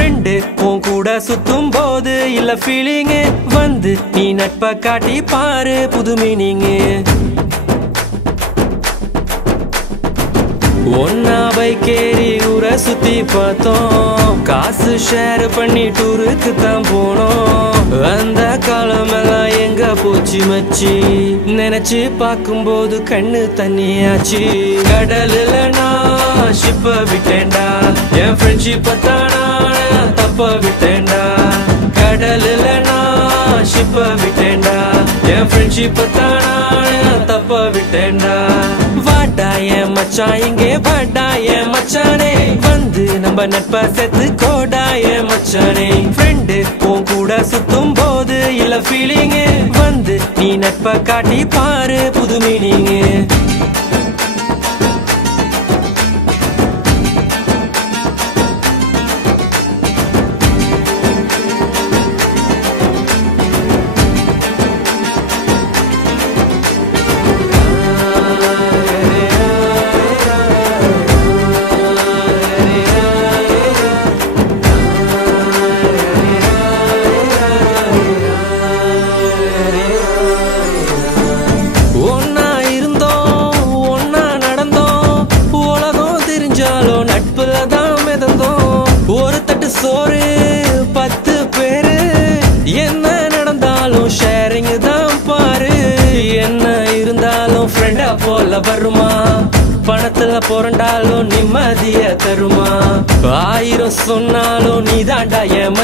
friend உன் கூட சுத்தும் போது இல்ல ஃபீலிங் வந்து நீ நட்ப காட்டி பாரு புது மீனிங் ஒன்னா பைக்கேறி ஊரை சுத்தி பார்த்தோம் காசு ஷேர் பண்ணி டூருக்கு தான் போனோம் அந்த காலமெல்லாம் எங்க போச்சு மச்சி நினைச்சு பார்க்கும்போது கண்ணு தண்ணியாச்சு கடலுல நான் ஷிப்ப விட்டேன்டா என் ஃப்ரெண்ட்ஷிப்ப தானா தப்ப விட்டேன்டா கடலுல நான் ஷிப்ப விட்டேன்டா என் ஃப்ரெண்ட்ஷிப்ப தானா தப்ப விட்டேன்டா வாடா என் மச்சான் இங்கே வாடா என் மச்சானே வந்து நம்ம நட்ப சேர்த்து கோடா என் மச்சானே ஃப்ரெண்டு உன் கூட சுத்தும் போது இல்ல ஃபீலிங் வந்து நீ நட்ப காட்டி பாரு புது மீனிங் ஒரு தட்டு சோறு 10 பேரு என்ன நடந்தாலும் ஷேரிங் தான் பாரு என்ன இருந்தாலும் ஃப்ரெண்டா போல வருமா பணத்துல புரண்டாலும் நிம்மதிய தருமா 1000 சொன்னாலும் நீ தாண்டா என்